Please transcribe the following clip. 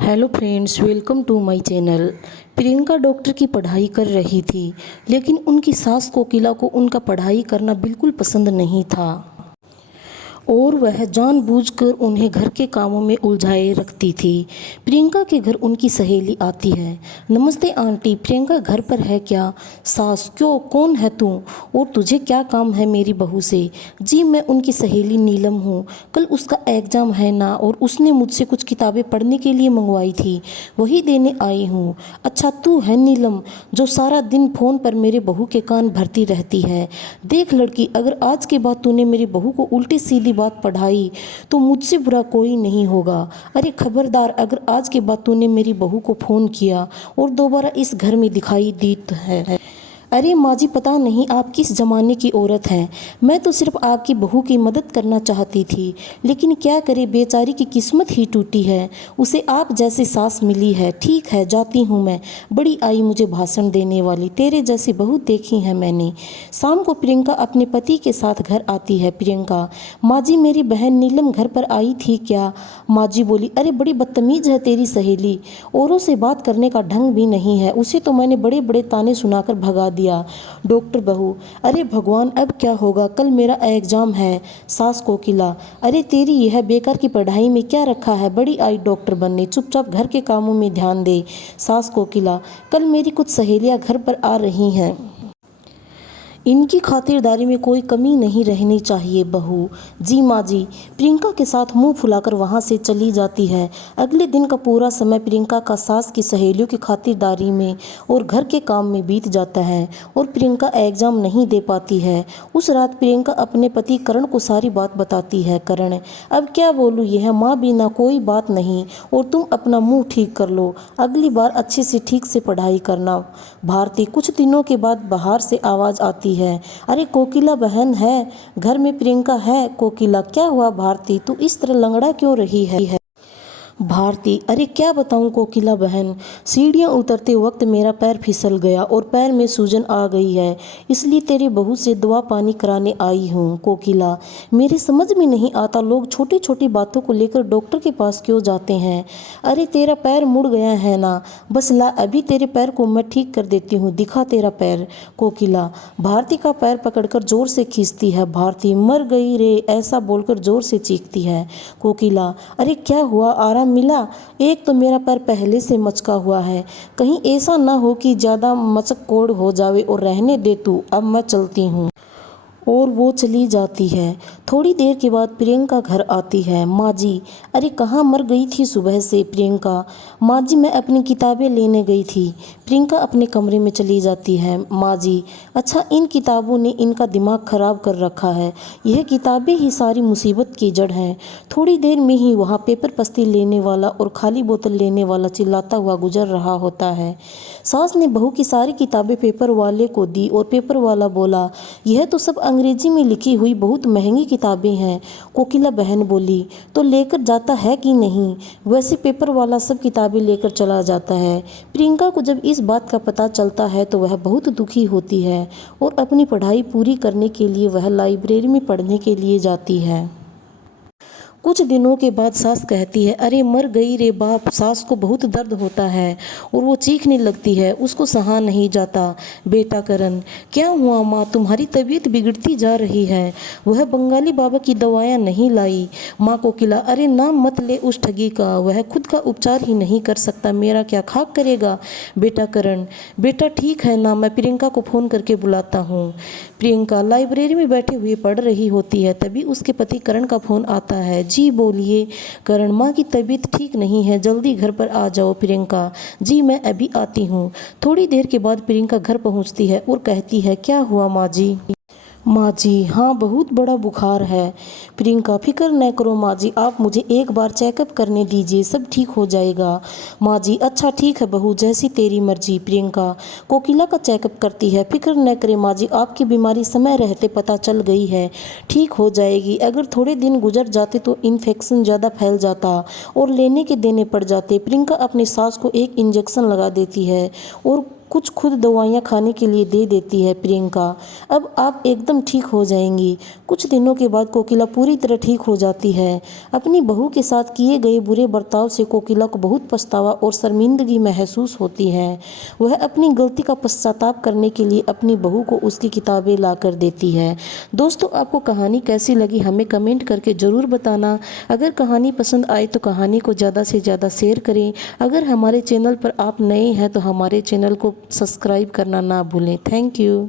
Hello friends, welcome to my channel. Priyanka doctor की पढ़ाई कर रही थी, लेकिन उनकी सास कोकिला को उनका पढ़ाई करना बिल्कुल पसंद नहीं था और वह जानबूझकर उन्हें घर के कामों में उलझाए रखती थी। प्रियंका के घर उनकी सहेली आती है। नमस्ते आंटी, प्रियंका घर पर है क्या? सास, क्यों, कौन है तू और तुझे क्या काम है मेरी बहू से? जी मैं उनकी सहेली नीलम हूँ। कल उसका एग्ज़ाम है ना, और उसने मुझसे कुछ किताबें पढ़ने के लिए मंगवाई थी, वही देने आई हूँ। अच्छा, तू है नीलम जो सारा दिन फ़ोन पर मेरे बहू के कान भरती रहती है? देख लड़की, अगर आज के बाद तूने मेरी बहू को उल्टी सीधी बात पढ़ाई तो मुझसे बुरा कोई नहीं होगा। अरे खबरदार, अगर आज के बाद तूने मेरी बहू को फ़ोन किया और दोबारा इस घर में दिखाई दी तो है। अरे माँ जी, पता नहीं आप किस ज़माने की औरत हैं। मैं तो सिर्फ आपकी बहू की मदद करना चाहती थी, लेकिन क्या करे, बेचारी की किस्मत ही टूटी है, उसे आप जैसी सास मिली है। ठीक है, जाती हूँ मैं। बड़ी आई मुझे भाषण देने वाली, तेरे जैसी बहू देखी है मैंने। शाम को प्रियंका अपने पति के साथ घर आती है। प्रियंका, माँ जी मेरी बहन नीलम घर पर आई थी क्या? माँ जी बोली, अरे बड़ी बदतमीज है तेरी सहेली, औरों से बात करने का ढंग भी नहीं है, उसे तो मैंने बड़े बड़े ताने सुनाकर भगा दिया। डॉक्टर बहू, अरे भगवान अब क्या होगा, कल मेरा एग्जाम है। सास कोकिला, अरे तेरी यह बेकार की पढ़ाई में क्या रखा है, बड़ी आई डॉक्टर बनने, चुपचाप घर के कामों में ध्यान दे। सास कोकिला, कल मेरी कुछ सहेलियां घर पर आ रही हैं, इनकी खातिरदारी में कोई कमी नहीं रहनी चाहिए बहू। जी माँ जी। प्रियंका के साथ मुंह फुलाकर वहाँ से चली जाती है। अगले दिन का पूरा समय प्रियंका का सास की सहेलियों की खातिरदारी में और घर के काम में बीत जाता है और प्रियंका एग्जाम नहीं दे पाती है। उस रात प्रियंका अपने पति करण को सारी बात बताती है। करण, अब क्या बोलूँ, यह माँ बिना कोई बात नहीं, और तुम अपना मुँह ठीक कर लो, अगली बार अच्छे से ठीक से पढ़ाई करना। भारती, कुछ दिनों के बाद बाहर से आवाज़ आती है, अरे कोकिला बहन है घर में? प्रियंका है। कोकिला, क्या हुआ भारती, तू इस तरह लंगड़ा क्यों रही है? भारती, अरे क्या बताऊं कोकिला बहन, सीढ़ियां उतरते वक्त मेरा पैर फिसल गया और पैर में सूजन आ गई है, इसलिए तेरी बहू से दवा पानी कराने आई हूँ। कोकिला, मेरी समझ में नहीं आता, लोग छोटी छोटी बातों को लेकर डॉक्टर के पास क्यों जाते हैं? अरे तेरा पैर मुड़ गया है ना, बस ला, अभी तेरे पैर को मैं ठीक कर देती हूँ, दिखा तेरा पैर। कोकिला भारती का पैर पकड़कर जोर से खींचती है। भारती, मर गई रे, ऐसा बोलकर जोर से चीखती है। कोकिला, अरे क्या हुआ, आराम मिला? एक तो मेरा पैर पहले से मचका हुआ है, कहीं ऐसा ना हो कि ज़्यादा मचक कोड़ हो जावे, और रहने दे तू, अब मैं चलती हूँ। और वो चली जाती है। थोड़ी देर के बाद प्रियंका घर आती है। माँ जी, अरे कहाँ मर गई थी सुबह से? प्रियंका, माँ जी मैं अपनी किताबें लेने गई थी। प्रियंका अपने कमरे में चली जाती है। माँ जी, अच्छा, इन किताबों ने इनका दिमाग खराब कर रखा है, यह किताबें ही सारी मुसीबत की जड़ हैं। थोड़ी देर में ही वहाँ पेपर पस्ती लेने वाला और खाली बोतल लेने वाला चिल्लाता हुआ गुजर रहा होता है। सास ने बहू की सारी किताबें पेपर वाले को दी और पेपर वाला बोला, यह तो सब अंग्रेजी में लिखी हुई बहुत महंगी किताबें हैं। कोकिला बहन बोली, तो लेकर जाता है कि नहीं? वैसे पेपर वाला सब किताबें लेकर चला जाता है। प्रियंका को जब इस बात का पता चलता है तो वह बहुत दुखी होती है और अपनी पढ़ाई पूरी करने के लिए वह लाइब्रेरी में पढ़ने के लिए जाती है। कुछ दिनों के बाद सास कहती है, अरे मर गई रे बाप। सास को बहुत दर्द होता है और वो चीखने लगती है, उसको सहा नहीं जाता। बेटा करण, क्या हुआ माँ, तुम्हारी तबीयत बिगड़ती जा रही है, वह बंगाली बाबा की दवाएं नहीं लाई? माँ कोकिला, अरे नाम मत ले उस ठगी का, वह खुद का उपचार ही नहीं कर सकता, मेरा क्या खाक करेगा? बेटा करण, बेटा ठीक है ना, मैं प्रियंका को फ़ोन करके बुलाता हूँ। प्रियंका लाइब्रेरी में बैठे हुए पढ़ रही होती है, तभी उसके पति करण का फ़ोन आता है। जी बोलिए। करण, माँ की तबीयत ठीक नहीं है, जल्दी घर पर आ जाओ। प्रियंका, जी मैं अभी आती हूँ। थोड़ी देर के बाद प्रियंका घर पहुँचती है और कहती है, क्या हुआ माँ जी? माँ जी, हाँ बहुत बड़ा बुखार है। प्रियंका, फिक्र न करो माँ जी, आप मुझे एक बार चेकअप करने दीजिए, सब ठीक हो जाएगा। माँ जी, अच्छा ठीक है बहू, जैसी तेरी मर्जी। प्रियंका कोकिला का चेकअप करती है। फिक्र न करें माँ जी, आपकी बीमारी समय रहते पता चल गई है, ठीक हो जाएगी। अगर थोड़े दिन गुजर जाते तो इन्फेक्शन ज़्यादा फैल जाता और लेने के देने पड़ जाते। प्रियंका अपनी सास को एक इंजेक्शन लगा देती है और कुछ खुद दवाइयाँ खाने के लिए दे देती है प्रियंका। अब आप एकदम ठीक हो जाएंगी। कुछ दिनों के बाद कोकिला पूरी तरह ठीक हो जाती है। अपनी बहू के साथ किए गए बुरे बर्ताव से कोकिला को बहुत पछतावा और शर्मिंदगी महसूस होती है। वह अपनी गलती का पश्चाताप करने के लिए अपनी बहू को उसकी किताबें ला कर देती है। दोस्तों, आपको कहानी कैसी लगी हमें कमेंट करके ज़रूर बताना। अगर कहानी पसंद आए तो कहानी को ज़्यादा से ज़्यादा शेयर करें। अगर हमारे चैनल पर आप नए हैं तो हमारे चैनल को सब्सक्राइब करना ना भूलें। Thank you.